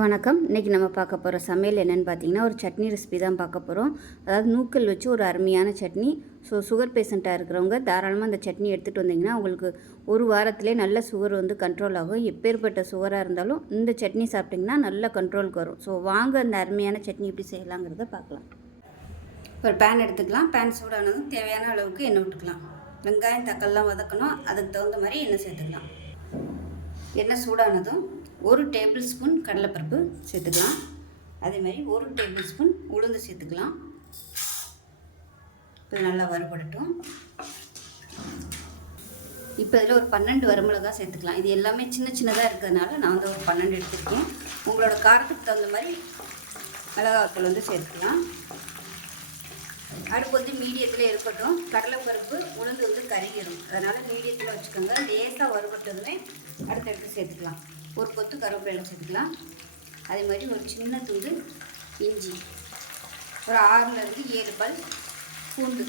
வணக்கம். இன்றைக்கி நம்ம பார்க்க போகிற சமையல் என்னென்னு பார்த்தீங்கன்னா ஒரு சட்னி ரெசிபி தான் பார்க்க போகிறோம் அதாவது நூக்கல் வச்சு ஒரு அருமையான சட்னி. ஸோ சுகர் பேஷண்ட்டாக இருக்கிறவங்க தாராளமாக அந்த சட்னி எடுத்துகிட்டு வந்தீங்கன்னா உங்களுக்கு ஒரு வாரத்திலே நல்ல சுகர் வந்து கண்ட்ரோல் ஆகும். எப்பேற்பட்ட சுகராக இருந்தாலும் இந்த சட்னி சாப்பிட்டிங்கன்னா நல்ல கண்ட்ரோலுக்கு வரும். ஸோ வாங்க அந்த அருமையான சட்னி எப்படி செய்யலாங்கிறத பார்க்கலாம். ஒரு பேன் எடுத்துக்கலாம். பேன் சூடானதும் தேவையான அளவுக்கு எண்ணெய் விட்டுக்கலாம். வெங்காயம் தக்காளிலாம் வதக்கணும். அதுக்கு தகுந்த மாதிரி எண்ணெய் சேர்த்துக்கலாம். எண்ணெய் சூடானதும் ஒரு டேபிள் ஸ்பூன் கடலைப்பருப்பு சேர்த்துக்கலாம். அதே மாதிரி ஒரு டேபிள் ஸ்பூன் உளுந்து சேர்த்துக்கலாம். இப்போ நல்லா வறுபடட்டும். இப்போ இதில் ஒரு பன்னெண்டு வரமிளகா சேர்த்துக்கலாம். இது எல்லாமே சின்ன சின்னதாக இருக்கிறதுனால நான் வந்து ஒரு பன்னெண்டு எடுத்துருக்கேன். உங்களோட காரத்துக்கு தகுந்த மாதிரி மிளகாக்கள் வந்து சேர்த்துக்கலாம். அடுப்பு வந்து மீடியத்தில் இருக்கட்டும். கடலைப்பருப்பு உளுந்து வந்து கருகிடும் அதனால் மீடியத்தில் வச்சுக்கோங்க. லேசாக வறுபட்டதுமே அடுத்தடுத்து சேர்த்துக்கலாம். ஒரு கொத்து கருவேப்பிலை சேர்த்துக்கலாம். அதே மாதிரி ஒரு சின்ன துண்டு இஞ்சி. ஒரு ஆறுலேருந்து ஏழு பல் பூண்டு.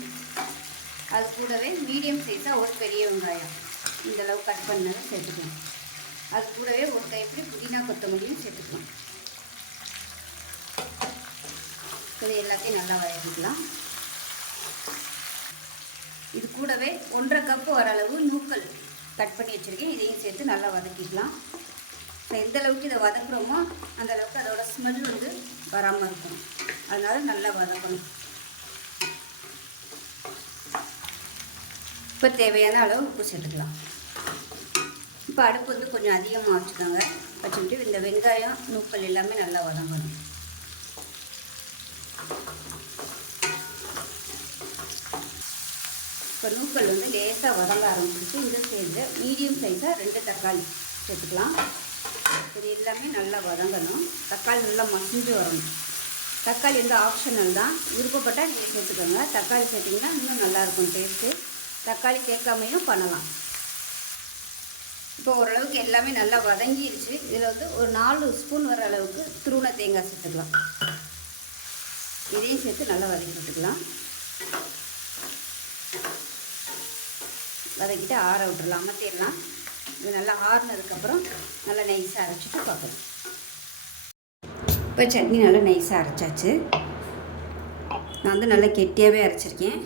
அது கூடவே மீடியம் சைஸாக ஒரு பெரிய வெங்காயம். இந்தளவு கட் பண்ணதை சேர்த்துக்கலாம். அது கூடவே ஒரு கைப்பிடி புதினா கொத்தமல்லியும் சேர்த்துக்கலாம். இது எல்லாத்தையும் நல்லா வதக்கிக்கலாம். இது கூடவே ஒன்றரை கப்பு வர அளவு நூக்கல் கட் பண்ணி வச்சுருக்கேன். இதையும் சேர்த்து நல்லா வதக்கிக்கலாம். எந்த அளவுக்கு இதை வதக்குறோமோ அந்த அளவுக்கு அதோட ஸ்மெல் வந்து வராமல் இருக்கும். அதனால் நல்லா வதக்கணும். இப்போ தேவையான அளவு உப்பு சேர்த்துக்கலாம். இப்போ அடுப்பு வந்து கொஞ்சம் அதிகமாக வச்சுக்கோங்க. வச்சுக்கிட்டு இந்த வெங்காயம் நூக்கள் எல்லாமே நல்லா வதங்கணும். இப்போ நூக்கல் வந்து லேசாக வதங்க ஆரம்பிச்சிச்சு இந்த சைடில் மீடியம் சைஸாக ரெண்டு தக்காளி சேர்த்துக்கலாம். இது எல்லாமே நல்லா வதங்கணும். தக்காளி நல்லா மசிஞ்சு வரணும். தக்காளி வந்து ஆப்ஷனல் தான். விருப்பப்பட்டால் நீங்கள் சேர்த்துக்கோங்க. தக்காளி சேர்த்திங்கன்னா இன்னும் நல்லாயிருக்கும் டேஸ்ட்டு தக்காளி சேர்க்காமையும் பண்ணலாம். இப்போ ஓரளவுக்கு எல்லாமே நல்லா வதங்கிடுச்சு இதில் வந்து ஒரு நாலு ஸ்பூன் வர அளவுக்கு திருவண தேங்காய் சேர்த்துக்கலாம். இதையும் சேர்த்து நல்லா வதக்கி விட்டுக்கலாம். வதக்கிட்டு ஆற விட்டுடலாம் அமர்த்திடலாம். இது நல்லா ஆறுனதுக்கப்புறம் நல்லா நைஸாக அரைச்சிட்டு பார்க்கலாம். இப்போ சட்னி நல்லா நைஸாக அரைச்சாச்சு. நான் வந்து நல்லா கெட்டியாகவே அரைச்சிருக்கேன்.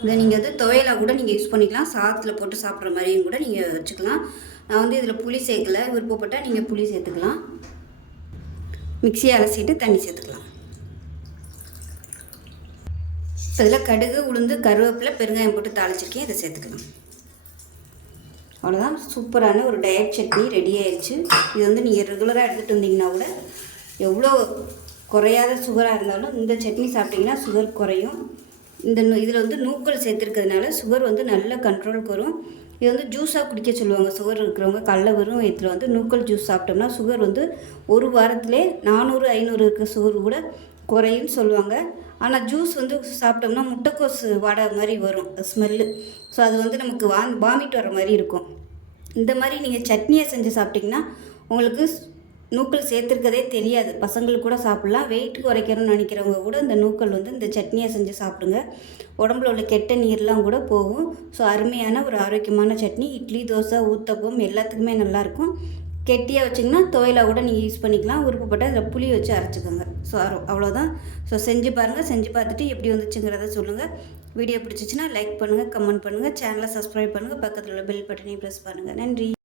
இதை நீங்கள் வந்து துவையலாக கூட நீங்கள் யூஸ் பண்ணிக்கலாம். சாதத்தில் போட்டு சாப்பிட்ற மாதிரியும் கூட நீங்கள் வச்சுக்கலாம். நான் வந்து இதில் புளி சேர்க்கல. விருப்பப்பட்டால் நீங்கள் புளி சேர்த்துக்கலாம். மிக்சியை அலசிட்டு தண்ணி சேர்த்துக்கலாம். இப்போ இதில் கடுகு உளுந்து கருவேப்பிலை பெருங்காயம் போட்டு தாளிச்சிருக்கேன். இதை சேர்த்துக்கலாம். அவ்வளோதான் சூப்பரான ஒரு டயட் சட்னி ரெடி ஆயிடுச்சு இது வந்து நீங்கள் ரெகுலராக எடுத்துகிட்டு வந்தீங்கன்னா கூட எவ்வளோ குறையாத சுகராக இருந்தாலும் இந்த சட்னி சாப்பிட்டிங்கன்னா சுகர் குறையும். இந்த இதில் வந்து நூக்கல் சேர்த்துருக்கிறதுனால சுகர் வந்து நல்ல கண்ட்ரோலுக்கு வரும். இது வந்து ஜூஸாக குடிக்க சொல்லுவாங்க. சுகர் இருக்கிறவங்க கடல வரும். இதில் வந்து நூக்கல் ஜூஸ் சாப்பிட்டோம்னா சுகர் வந்து ஒரு வாரத்திலே நானூறு ஐநூறு இருக்க சுகர் கூட குறையும் சொல்லுவாங்க. ஆனால் ஜூஸ் வந்து சாப்பிட்டோம்னா முட்டைக்கோஸ் வாடை மாதிரி வரும். ஸ்மெல்லு ஸோ அது வந்து நமக்கு வா வாமிட் வர மாதிரி இருக்கும். இந்த மாதிரி நீங்கள் சட்னியை செஞ்சு சாப்பிட்டிங்கன்னா உங்களுக்கு நூக்கல் சேர்த்துருக்கதே தெரியாது. பசங்களுக்கு கூட சாப்பிட்லாம். வெயிட் குறைக்கணும்னு நினைக்கிறவங்க கூட இந்த நூக்கல் வந்து இந்த சட்னியை செஞ்சு சாப்பிடுங்க. உடம்புல உள்ள கெட்ட நீர்லாம் கூட போகும். ஸோ அருமையான ஒரு ஆரோக்கியமான சட்னி. இட்லி தோசை ஊத்தப்பம் எல்லாத்துக்குமே நல்லாயிருக்கும் கெட்டியாக வச்சிங்கன்னா துவையலாக கூட நீங்கள் யூஸ் பண்ணிக்கலாம். விருப்பப்பட்டால் அதில் புளி வச்சு அரைச்சிக்கோங்க. ஸோ அவ்வளோதான் ஸோ செஞ்சு பாருங்கள் செஞ்சு பார்த்துட்டு எப்படி வந்துச்சுங்கிறத சொல்லுங்கள் வீடியோ பிடிச்சிச்சின்னா லைக் பண்ணுங்கள் கமெண்ட் பண்ணுங்கள் சேனலை சப்ஸ்கிரைப் பண்ணுங்கள் பக்கத்தில் உள்ள பெல் பட்டனையும் ப்ரெஸ் பண்ணுங்கள் நன்றி.